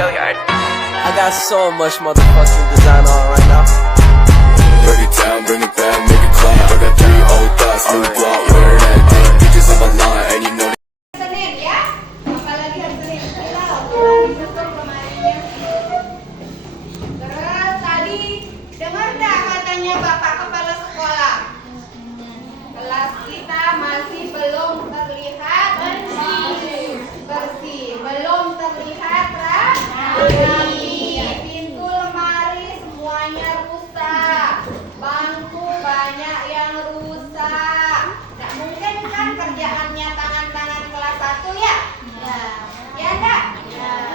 I got so much motherfucking design on right now. Break it down, bring it back, make it clap. I got 3 old thoughts, new block, where that day. Bitches on my line, and you know Senin ya, apalagi hari Senin. Pulang betul kemarinnya. Terus tadi dengar dah katanya Bapak Kepala Sekolah. Kelas kita masih belum terlihat bersih, belum terlihat rapi. Pintu lemari semuanya rusak, bangku banyak yang rusak. Nggak mungkin kan kerjaannya tangan-tangan kelas 1 ya? Ya enggak?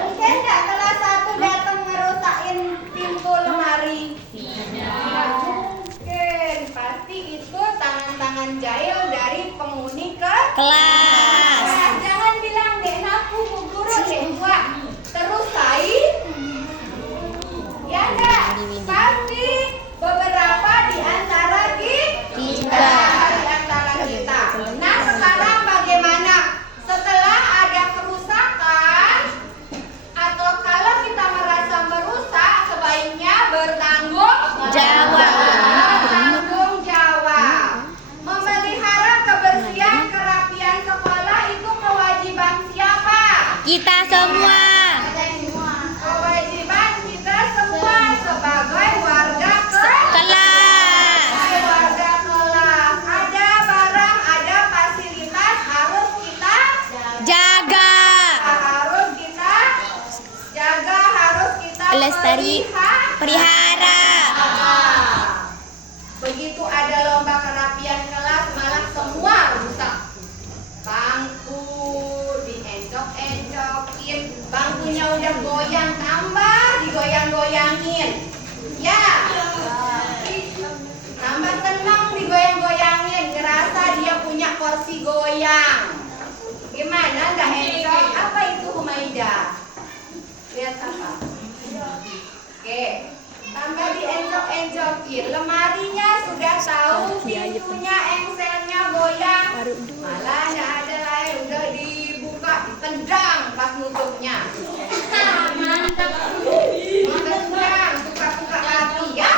Mungkin enggak kelas 1 datang ngerusakin pintu lemari? Nggak mungkin. Pasti itu tangan-tangan jahil dari penghuni kelas. Jangan bilang dek naku bu guru dek gua terus lain. Ya enggak? Pasti beberapa di antara kita. Nah sekarang bagaimana? Setelah ada kerusakan atau kalau kita merasa merusak, sebaiknya bertanggung jawab. Memelihara kebersihan, kerapian sekolah itu kewajiban siapa? Kita semua. Kewajiban kita semua sebagai warga Kelas. warga kelas. Ada barang, ada fasilitas harus kita Jaga. harus kita jaga, harus kita Lestari. Pelihara. Begitu ada lomba kerapian kelas malah semua rusak. Bangku diencok-encokin, bangkunya udah goyang tambah digoyang-goyangin. Ya. Tambah tenang digoyang-goyangin, ngerasa dia punya kursi goyang. Gimana nggak encok? Apa itu Humaida? Lihat apa? Oke. Tambah diencok-encokin, lemarinya sudah tahu pintunya engselnya goyang, malah nggak ada lain, udah dibuka, ditendang pas nutupnya. Ditendang, suka-suka hati ya.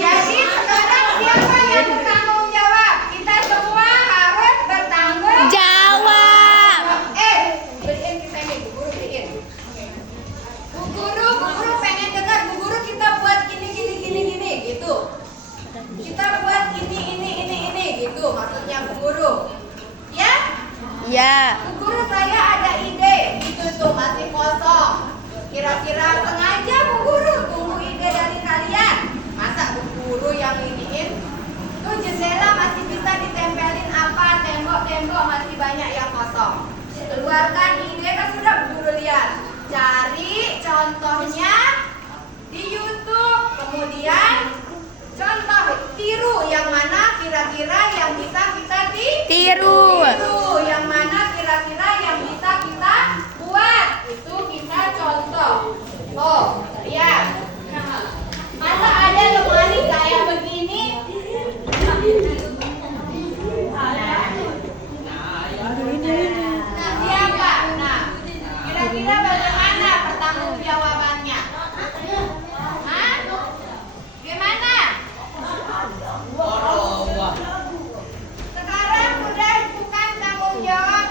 Jadi sekarang siapa yang bertanggung jawab? Kita semua harus bertanggung Jawab. Beliin kita ini, Bu Guru beliin. Bu Guru pengen dengar, Bu Guru kita buat gini gitu. Kita buat ini gitu, maksudnya Bu Guru. Ya? Ya. Bu Guru saya ada ide, itu tuh masih kosong. Kira-kira sengaja Bu Guru tunggu ide dari kalian. Masa Bu Guru yang iniin? Tuh jendela masih bisa ditempelin apa, tembok-tembok masih banyak yang kosong. Keluarkan ide, kan sudah Bu Guru lihat. Cari contohnya di YouTube, kemudian contoh tiru yang mana kira-kira yang bisa kita Tiru. yang mana kira-kira yang bisa kita buat, itu kita contoh. Oh, lihat. Masa ada lemari kayak begini? Nah, siapa? Nah, kira-kira bagaimana pertanggungjawabannya? Hah? Gimana? Sekarang sudah bukan tanggung jawab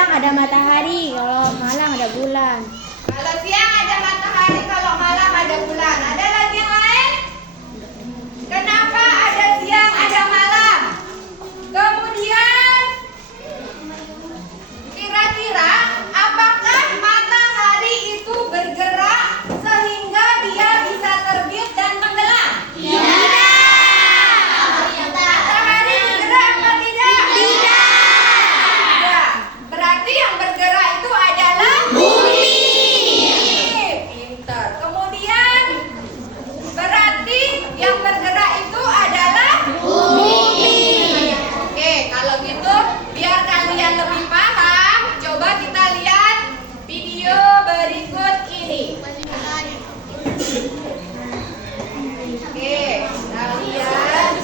siang ada matahari, kalau malam ada bulan. Kalau siang ada matahari, kalau malam ada bulan. Ada lagi yang lain? Kenapa ada siang, ada malam? Kemudian, kira-kira apakah matahari itu bergerak sehingga dia bisa terbit dan tenggelam? Matahari bergerak apa tidak? Tidak. Berarti yang bergerak itu adalah bumi. Pintar. Kemudian berarti yang bergerak itu adalah bumi. Oke, kalau gitu biar kalian lebih paham, coba kita lihat video berikut ini. Oke, kita lihat.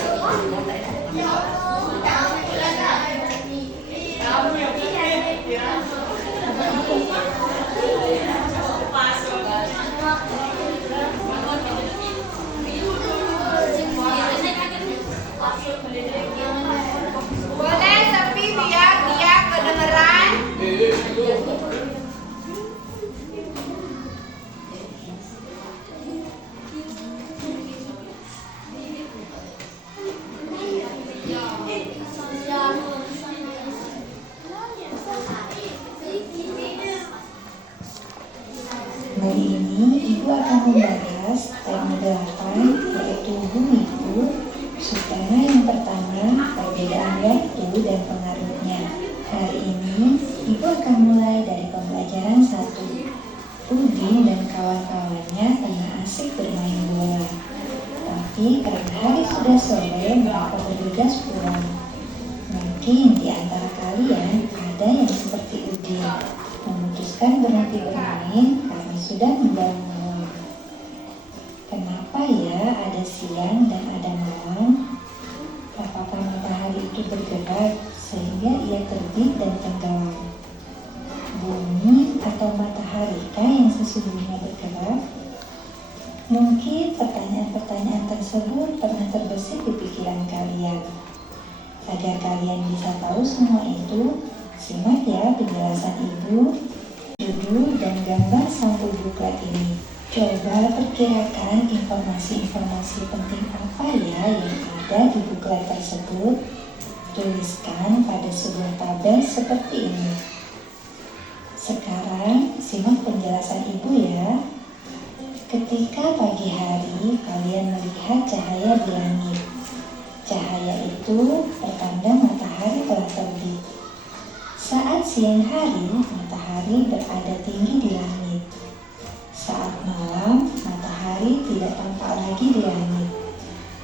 Boleh sepi biar dia kedengeran. Hari ini Ibu akan membahas tema 8 yaitu bumi itu subtema yang pertama perbedaan waktu dan pengaruhnya. Hari ini Ibu akan mulai dari pembelajaran 1. Udin dan kawan-kawannya tengah asik bermain bola. Tapi karena hari sudah sore mereka bergegas pulang. Mungkin di antara kalian ada yang seperti Udin memutuskan berhenti bermain karena sudah menjelang malam. Kenapa ya ada siang dan ada malam? Apakah matahari itu bergerak sehingga ia terbit dan tenggelam? Bumi atau matahari kah yang sesungguhnya bergerak? Mungkin pertanyaan-pertanyaan tersebut pernah terbesit di pikiran kalian. Agar kalian bisa tahu semua itu, simak ya penjelasan Ibu, judul dan gambar sampul buklet ini. Coba perkirakan informasi-informasi penting apa ya yang ada di buklet tersebut. Tuliskan pada sebuah tabel seperti ini. Sekarang simak penjelasan Ibu ya. Ketika pagi hari kalian melihat cahaya di langit. Cahaya itu pertanda matahari telah terbit. Saat siang hari, matahari berada tinggi di langit. Saat malam, matahari tidak tampak lagi di langit.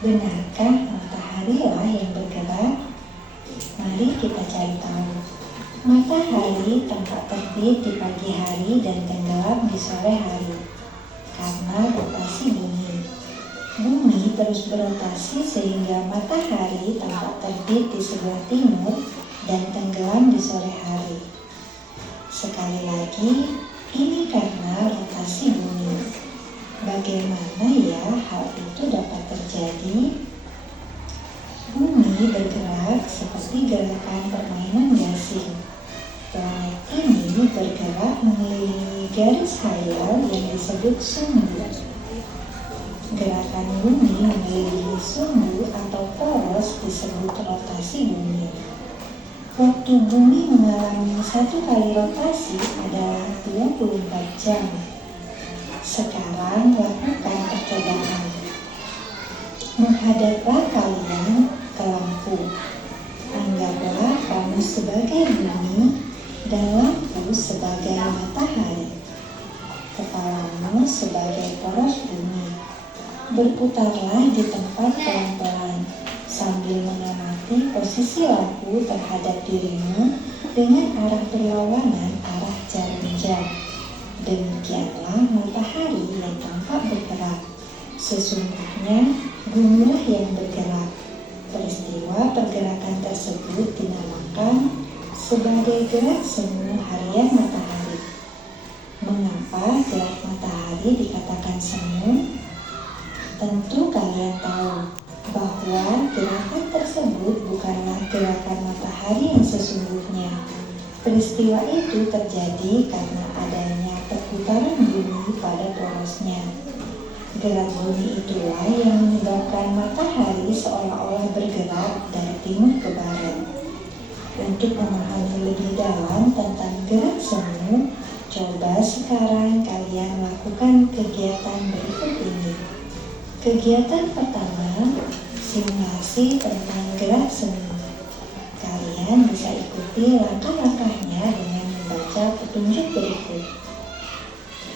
Benarkah matahari lah yang bergerak? Mari kita cari tahu. Matahari tampak terbit di pagi hari dan tenggelam di sore hari karena rotasi bumi. Bumi terus berotasi sehingga matahari tampak terbit di sebelah timur dan tenggelam di sore hari. Sekali lagi, ini karena rotasi bumi. Bagaimana ya hal itu dapat terjadi? Bumi bergerak seperti gerakan permainan gasing. Planet ini bergerak mengelilingi garis hayal yang disebut sumbu. Gerakan bumi mengelilingi sumbu atau poros disebut rotasi bumi. Waktu bumi mengalami satu kali rotasi adalah 24 jam. Sekarang lakukan percobaan. Menghadaplah kalian ke lampu. Anggaplah kamu sebagai bumi dan lampu sebagai matahari. Kepalamu sebagai poros bumi. Berputarlah di tempat pelan-pelan sambil mengamati posisi lampu terhadap dirimu dengan arah berlawanan arah jarum jam. Demikianlah matahari yang tampak bergerak. Sesungguhnya bumilah yang bergerak. Peristiwa pergerakan tersebut dinamakan sebagai gerak semu harian matahari. Mengapa gerak matahari dikatakan semu? Tentu kalian tahu bahwa gerakan tersebut bukanlah gerakan matahari yang sesungguhnya, Peristiwa itu terjadi karena adanya perputaran bumi pada porosnya. Gerak bumi itulah yang menyebabkan matahari seolah-olah bergerak dari timur ke barat. Untuk memahami lebih dalam tentang gerak semu, coba sekarang kalian lakukan kegiatan berikut ini. Kegiatan pertama, simulasi tentang gerak semu. Kalian bisa ikuti langkah-langkahnya dengan membaca petunjuk berikut.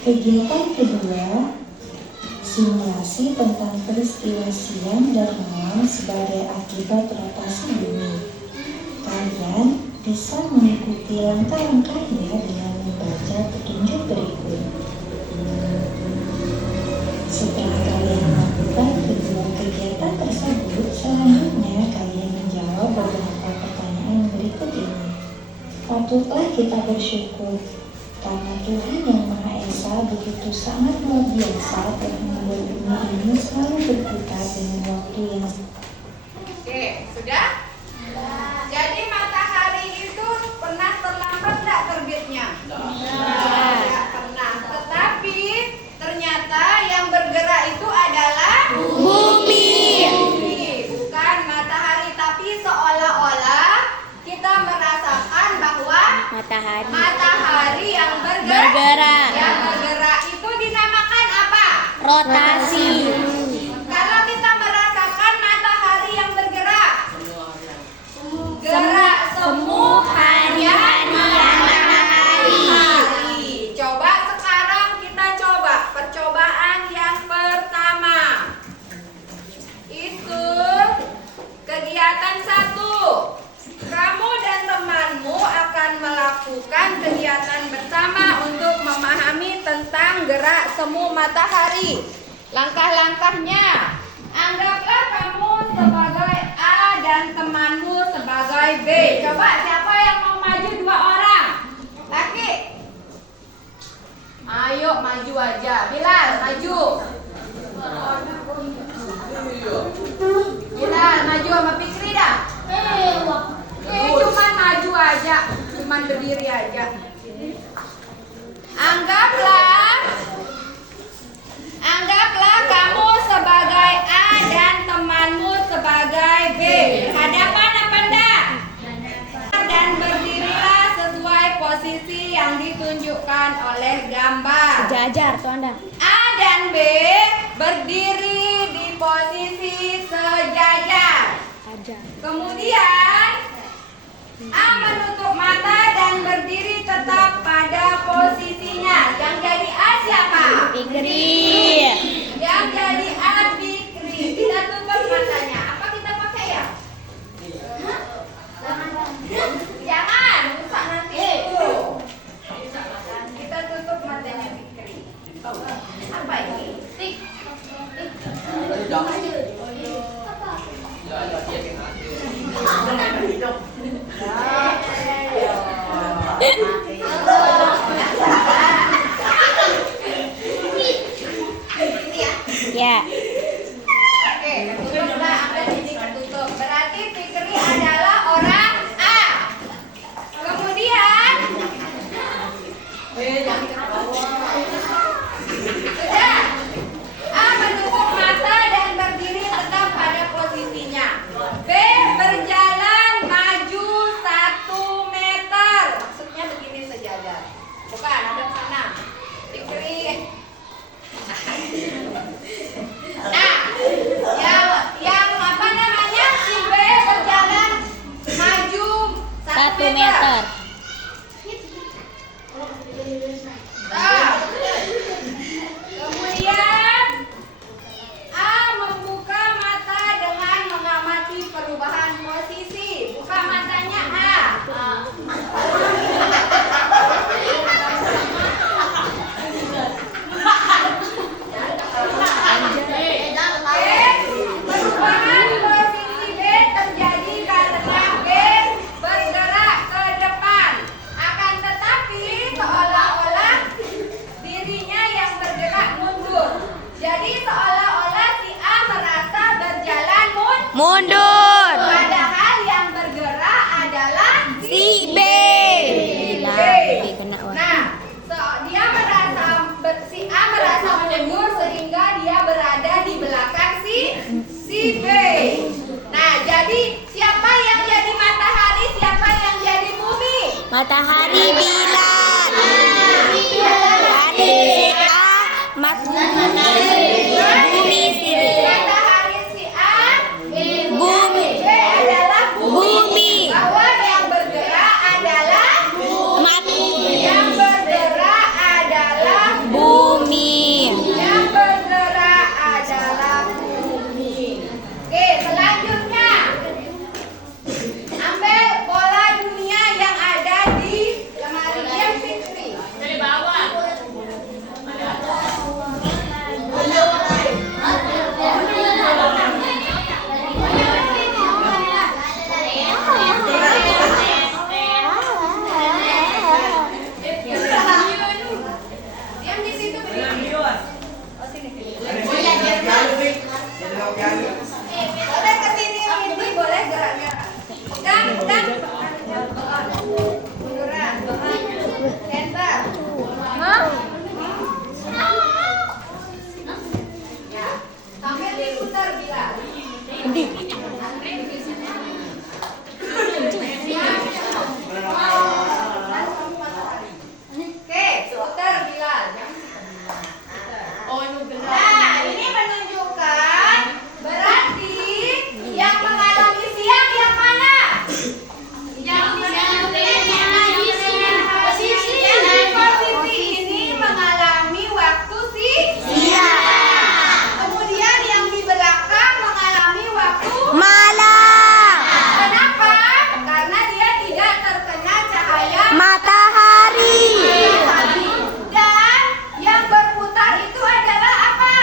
Kegiatan kedua, simulasi tentang peristiwa siang dan malam sebagai akibat rotasi bumi. Kalian bisa mengikuti langkah-langkahnya dengan membaca petunjuk berikut. Setelah kalian melakukan kedua kegiatan tersebut, selanjutnya kalian menjawab beberapa pertanyaan berikut ini. Patutlah kita bersyukur karena Tuhan Yang Maha Esa begitu sangat luar biasa telah membuat bumi ini selalu berputar dengan waktu yang. Oke, sudah? Jadi matahari itu pernah terlambat nggak terbitnya? Tidak pernah. Tetapi ternyata yang bergerak itu adalah Bumi. bukan matahari. Tapi seolah-olah kita merasakan bahwa matahari yang Bergerak. Yang bergerak itu dinamakan apa? Rotasi. Kalau kita merasakan matahari yang bergerak, gerak semu hari-hari matahari. Coba sekarang kita coba percobaan yang pertama. Itu kegiatan 1. Kamu dan temanmu akan melakukan kegiatan bersama untuk memahami tentang gerak semu matahari. Langkah-langkahnya, anggaplah kamu sebagai A dan temanmu sebagai B. Coba siapa yang mau maju 2 orang? Laki. Ayo maju aja. Bilal, maju. Bilal, maju sama Fikri dah. Cuman maju aja, cuman berdiri aja. Anggaplah kamu sebagai A dan temanmu sebagai B. Hadapan apa enggak? Dan berdirilah sesuai posisi yang ditunjukkan oleh gambar. Sejajar tuh Anda. A dan B berdiri di posisi sejajar. Kemudian A menutup mata dan berdiri tetap pada posisinya. Yang jadi A siapa? Fikri. Yang jadi A Fikri. Kita tutup matanya. Apa kita pakai ya? Jangan, rusak nanti. Kita tutup matanya Fikri. Apa ini? Tik. Ya. Oke, ketutuplah. Ambil ini ketutup. Berarti Fikri adalah orang A. Kemudian sudah. A menutup mata dan berdiri tetap pada posisinya. B berjalan maju 1 meter. Maksudnya begini sejajar. Bukan, ada sana. Fikri. Nah, yang apa namanya? Si B berjalan maju 1 meter. Nah, kemudian A membuka mata dengan mengamati perubahan posisi. Buka matanya A. Perubahan posisi B terjadi karena B bergerak ke depan. Matahari Bilal. Dari si A, bumi siri. Matahari si A, Bumi. B adalah Bumi. Bahwa yang bergerak adalah yang bergerak adalah Bumi. yang bergerak adalah bumi. Oke, selanjutnya ambil bola dunia yang ada di lemari yang Fitri. Dari bawah. Diam di situ. Oh, sini. Boleh ke sini, ini boleh gerak-gerak. Pegang. Munduran. Center. Ya. Sambil diputar bila. Oke, putar bila. Nah, ini menunjukkan berarti yang mengalami siang yang mana? Yang posisi ini mengalami waktu siang. Kemudian yang di belakang mengalami waktu Malam. Kenapa? Karena dia tidak terkena cahaya Matahari. dan yang berputar itu adalah apa?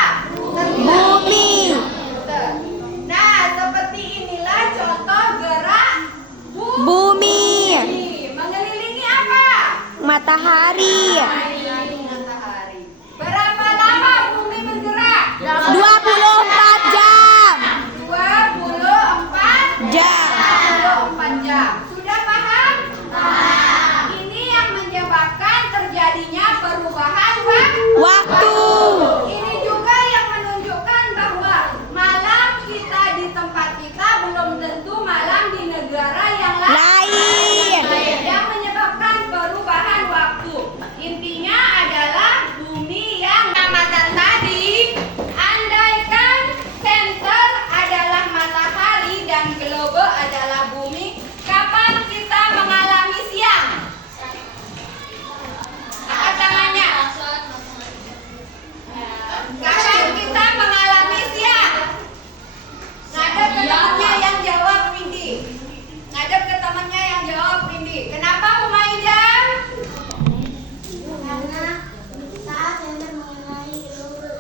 Bumi. Nah, seperti inilah contoh gerak Bumi. mengelilingi apa? Matahari. Matahari. Berapa lama bumi bergerak? 24 jam. 24 Jam. 24 jam. Sudah paham? Ini yang menyebabkan terjadinya perubahan Waktu. Ini juga yang menunjukkan bahwa malam kita di tempat kita belum tentu malam di negara yang Lain. yang menyebabkan perubahan waktu. Intinya adalah bumi yang amatan tadi, andaikan center adalah matahari dan globe adalah bumi, kapan kita mengalami siang? Angkat tangannya. Kapan kita mengalami siang? Ngadep ke temannya yang jawab Windy. Ngadep ke temannya yang jawab Windy. Kenapa Umayyah? Karena saat center mengenai globe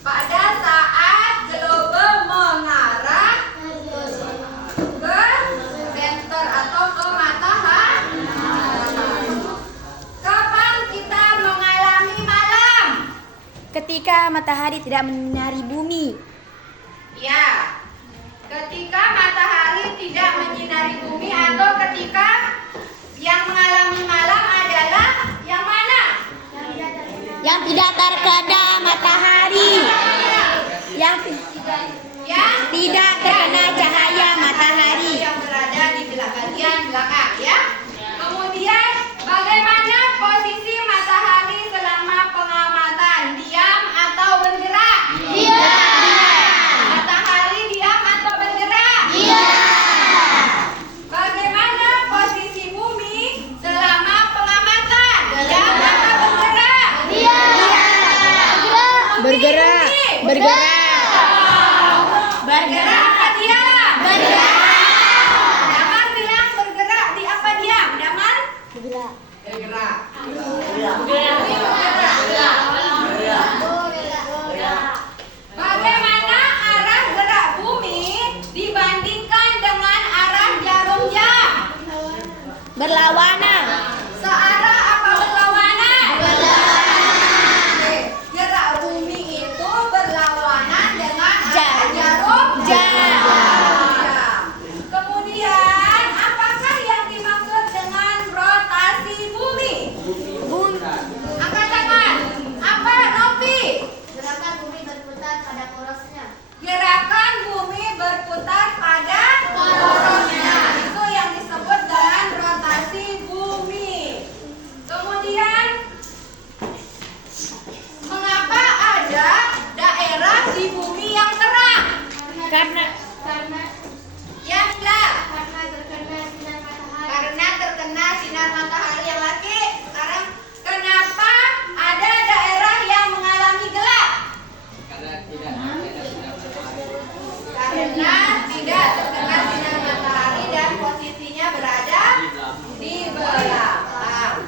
Pada saat globe mengarah ke center atau ke matahari. Kapan kita mengalami malam? Ketika matahari tidak menyinari bumi. Ya, ketika matahari tidak menyinari bumi atau ketika yang mengalami malam adalah yang mana? Yang tidak terkena matahari. Yang tidak terkena cahaya matahari. Yang berada di bagian belakang ya. Kemudian bagaimana posisi matahari selama pengamatan? Diam atau bergerak? Matahari diam atau bergerak? Bagaimana posisi bumi selama pengamatan? Diam atau bergerak? Bergerak. Bergerak. Bergerak apa diam? Damar bilang bergerak, di apa diam? Damar? Bergerak. Bagaimana arah gerak bumi dibandingkan dengan arah jarum jam? Berlawanan. Searah apa berlawanan? Oke, gerak bumi itu berlawanan dengan arah jarum Jam. Kemudian, apakah yang dimaksud dengan rotasi bumi? Angkat tangan. Apa, Novi? gerakan bumi berputar pada porosnya. Gerakan bumi berputar pada porosnya. Itu yang disebut dengan rotasi bumi. sinar matahari yang laki. Sekarang, kenapa ada daerah yang mengalami gelap? Karena tidak terkena sinar matahari dan posisinya berada di belakang.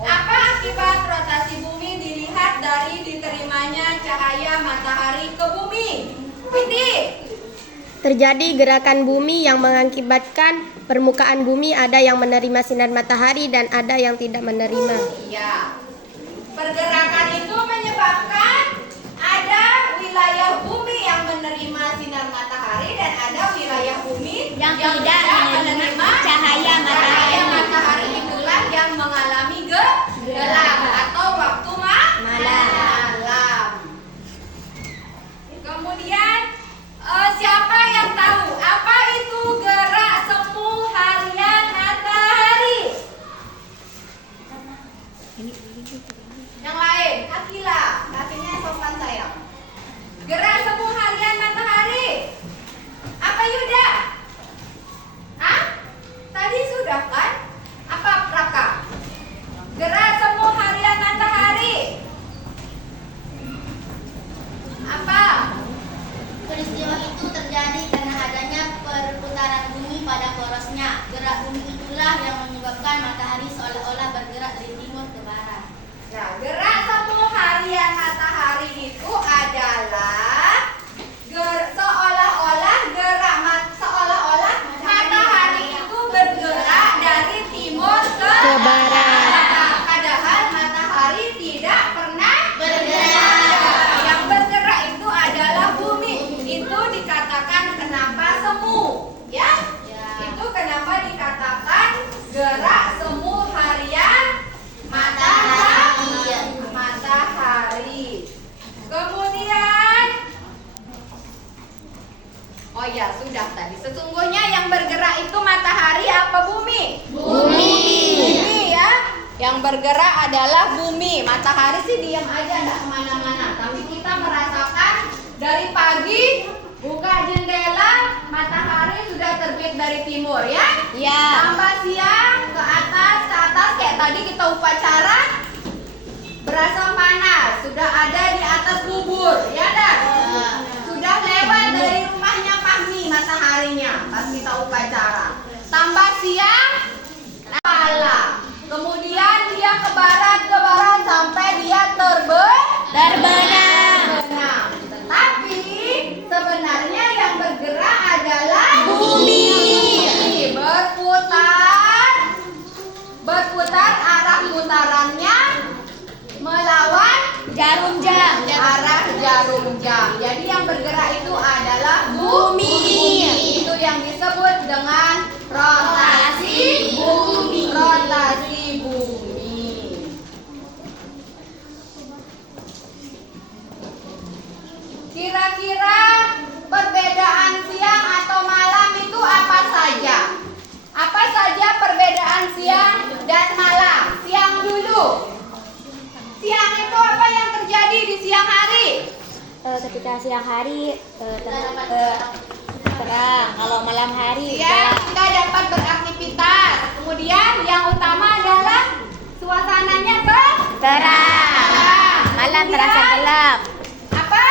Apa akibat rotasi bumi dilihat dari diterimanya cahaya matahari ke bumi? Piti. Terjadi gerakan bumi yang mengakibatkan permukaan bumi ada yang menerima sinar matahari dan ada yang tidak menerima. Iya. Pergerakan itu menyebabkan ada wilayah bumi yang menerima sinar matahari dan ada wilayah bumi Yang tidak menerima cahaya matahari. Cahaya matahari itulah yang mengalami gelap atau waktu malam. Kemudian siapa yang tahu apa itu gerak semu harian matahari? Yang lain, Akila, kakinya sopan sayang. Gerak semu harian matahari. Apa Yuda? Hah? Tadi sudah kan? Apa Praka? Gerak semu harian matahari. Apa? Peristiwa itu terjadi karena adanya perputaran bumi pada porosnya. Gerak bumi itulah yang menyebabkan matahari seolah-olah bergerak dari timur ke barat. Nah, gerak semu harian matahari itu adalah seolah-olah matahari itu bergerak dari timur ke barat. Padahal matahari tidak pernah bergerak. Yang bergerak itu adalah bumi. Itu dikatakan kenapa semu, ya? Itu kenapa dikatakan gerak semu harian matahari. Kemudian, oh ya sudah tadi. Sesungguhnya yang bergerak itu matahari apa bumi? Bumi ya. Yang bergerak adalah bumi. Matahari sih diam aja, enggak kemana-mana. Tapi kita merasakan dari pagi buka jendela, matahari sudah terbit dari timur ya. Ya. Tambah siang ke atas kayak tadi kita upacara. Berasa panas, sudah ada di atas bubur, ya dah. Sudah lewat dari rumahnya Fahmi mataharinya pas kita upacara. Tambah siang, malam. Kemudian dia ke barat sampai dia terbenam. Tetapi sebenarnya yang bergerak adalah bumi. Berputar arah putarannya melawan arah jarum jam. Jadi yang bergerak itu adalah bumi. Itu yang disebut dengan rotasi bumi. Kira-kira perbedaan siang atau malam itu apa saja? Apa saja perbedaan siang dan malam? Siang dulu. Siang itu apa yang terjadi di siang hari? Ketika siang hari terang, kalau malam hari Siang kita dapat beraktivitas. Kemudian yang utama adalah suasananya terang. Malam Kemudian, terasa gelap. apa?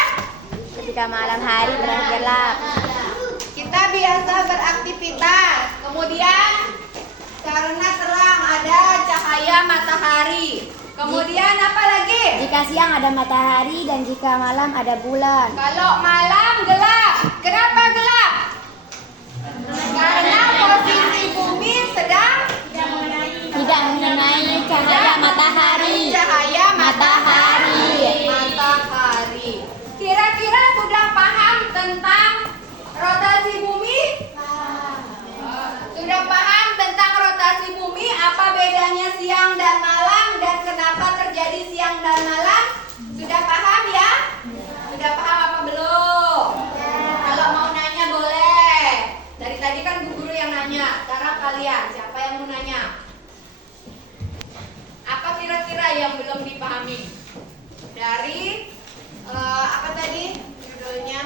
Ketika malam hari terasa gelap. Kita biasa beraktivitas. Kemudian karena terang ada cahaya matahari. Kemudian apa lagi? Jika siang ada matahari dan jika malam ada bulan. Kalau malam gelap. Kenapa gelap? Karena posisi bumi sedang Tidak mengenai cahaya matahari. Cahaya matahari. Kira-kira sudah paham tentang rotasi bumi? Sudah paham tentang rotasi bumi? Apa bedanya siang dan malam dan kenapa terjadi siang dan malam? Sudah paham ya? Sudah paham apa belum? Kalau mau nanya boleh. Dari tadi kan Bu Guru yang nanya. Sekarang kalian, siapa yang mau nanya? Apa kira-kira yang belum dipahami? Dari apa tadi judulnya?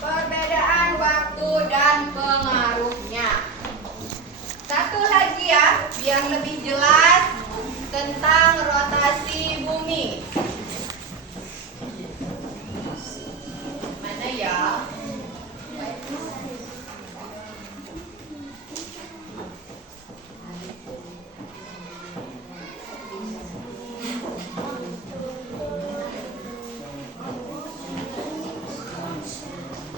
Perbedaan waktu dan pengaruhnya. yang lebih jelas tentang rotasi bumi. Mana ya?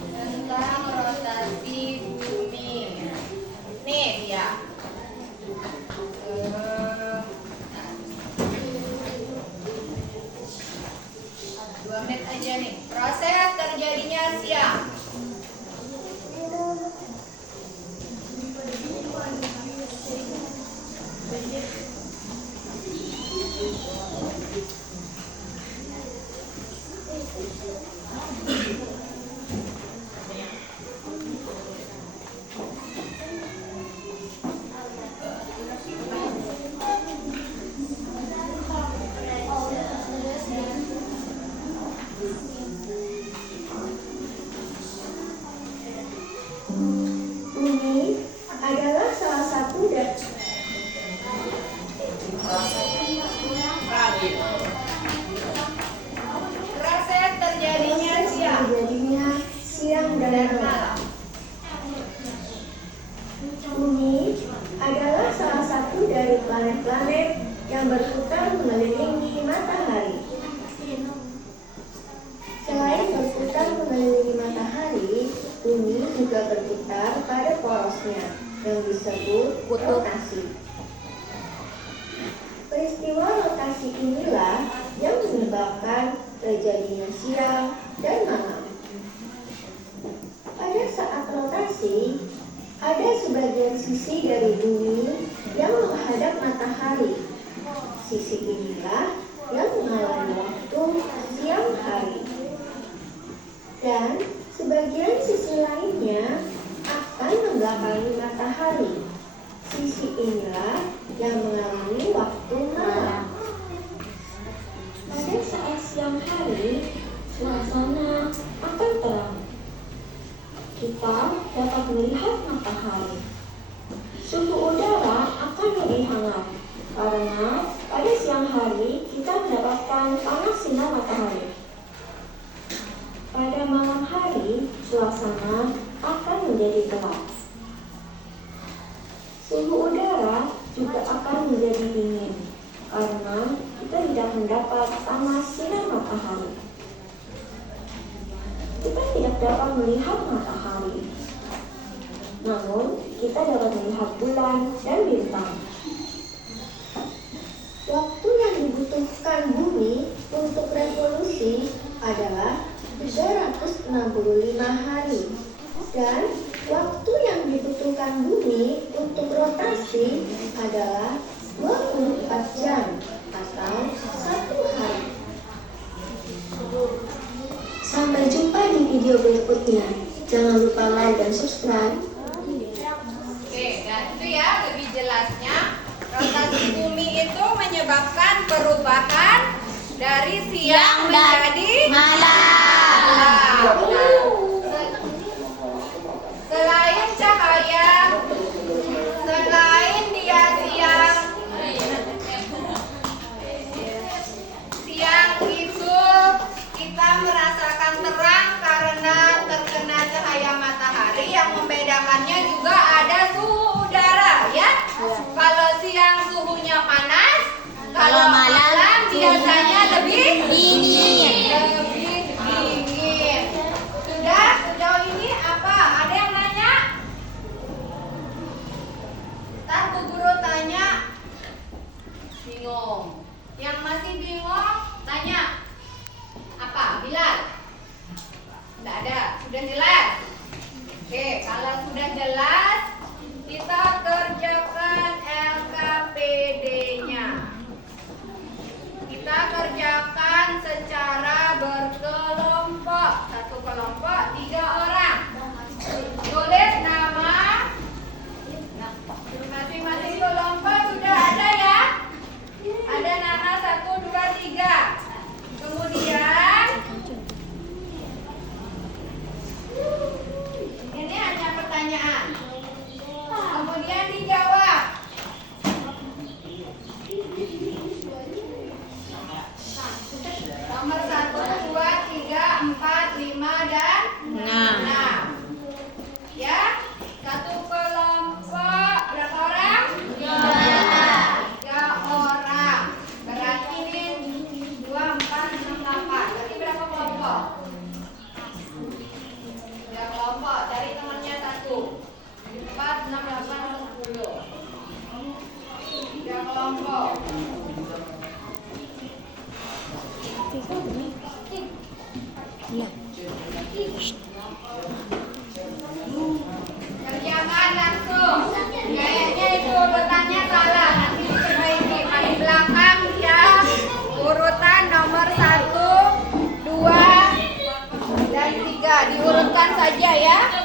Tentang rotasi bumi. Nih dia. 2 menit aja nih. Proses terjadinya siang. Bumi adalah salah satu dari Proses terjadinya siang. siang dan malam. Bumi adalah salah satu dari planet-planet yang berputar mengelilingi matahari. Selain berputar mengelilingi matahari, bumi juga berputar pada porosnya yang disebut rotasi. Peristiwa rotasi inilah yang menyebabkan terjadinya siang dan malam. Pada saat rotasi, ada sebagian sisi dari bumi yang menghadap matahari. Sisi inilah yang mengalami waktu siang hari. Dan sebagian sisi lainnya akan membelakangi matahari. Sisi inilah yang mengalami waktu malam. Pada saat siang hari, suasana akan terang. Kita dapat melihat matahari. Suhu udara akan lebih hangat karena pada siang hari kita mendapatkan panas sinar matahari. Pada malam hari, suasana akan menjadi gelap. Suhu udara juga akan menjadi dingin karena kita tidak mendapat panas sinar matahari. Kita tidak dapat melihat matahari, namun kita dapat melihat bulan dan bintang. Waktu yang dibutuhkan bumi untuk revolusi adalah 365 hari, dan waktu yang dibutuhkan bumi untuk rotasi adalah 24 jam atau 1 hari. Sampai jumpa di video berikutnya. Jangan lupa like dan subscribe. Oke, dan itu ya lebih jelasnya. Rotasi bumi itu menyebabkan perubahan dari siang menjadi malam. Selain cahaya, selain dia siang itu kita merasakan terang karena terkena cahaya matahari. Yang membedakannya juga ada suhu udara ya. Kalau siang suhunya panas, kalau malam biasanya lebih dingin. Sudah sejauh ini apa? Ada yang nanya? Monggo. Jangan langsung. Kayaknya itu urutannya salah. Nanti diperbaiki. Paling belakang ya. Urutan nomor 1, 2, dan 3. Diurutkan saja ya.